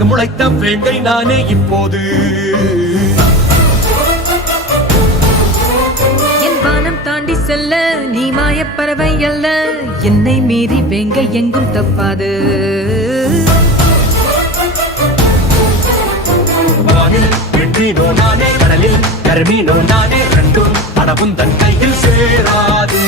விறகு முளைத்த வேங்கை நானே இப்போது. என் வானம் தாண்டி செல்ல நீ மாயப்பறவை அல்ல, என்னை மீறி வேங்கை எங்கும் தப்பாது. வெற்றினோ நானே, கடலில் கருமீனோ நானே, ரெண்டும் படவும் தன் கையில் சேராது.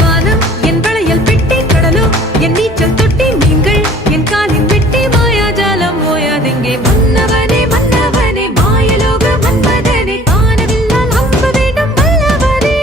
வானம் என் வளையல் பெட்டி, கடலோ என் நீச்சல் தொட்டி, நீங்கள் என் காலின் வெட்டி, மாயாஜாலம் ஓயாதெங்கே. மன்னவனே மன்னவனே மாயலோக மன்மதனே, காணவில்லால் அம்ப வேண்டும் வல்லவனே.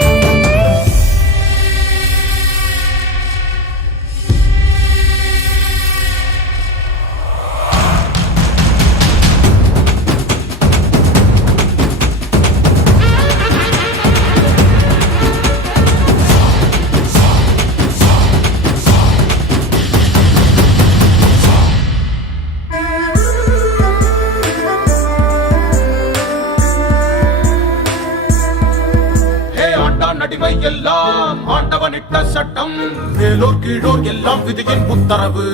அடிமை எல்லாம் ஆண்டவனிட்ட சட்டம், மேலோர் கீழோர் எல்லாம் விதியின் உத்தரவு.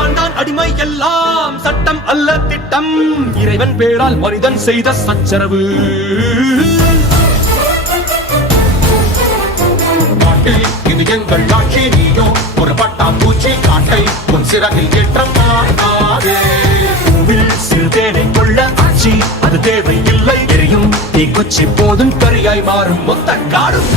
ஆண்டான் அடிமை எல்லாம் சட்டம் அல்ல திட்டம், இறைவன் பேரால் மனிதன் செய்த சச்சரவு. இது எங்கள் ஆட்சி, நீயோ ஒரு பட்டாம்பூச்சி, காட்டை உன் சிறகில் ஏற்றம் மாட்டாதே. சிறுதேனை கொள்ள ஆட்சி அது தேவை இல்லை, எரியும் தீக்குச்சி போதும் கரியாய் மாறும் மொத்த காடும்.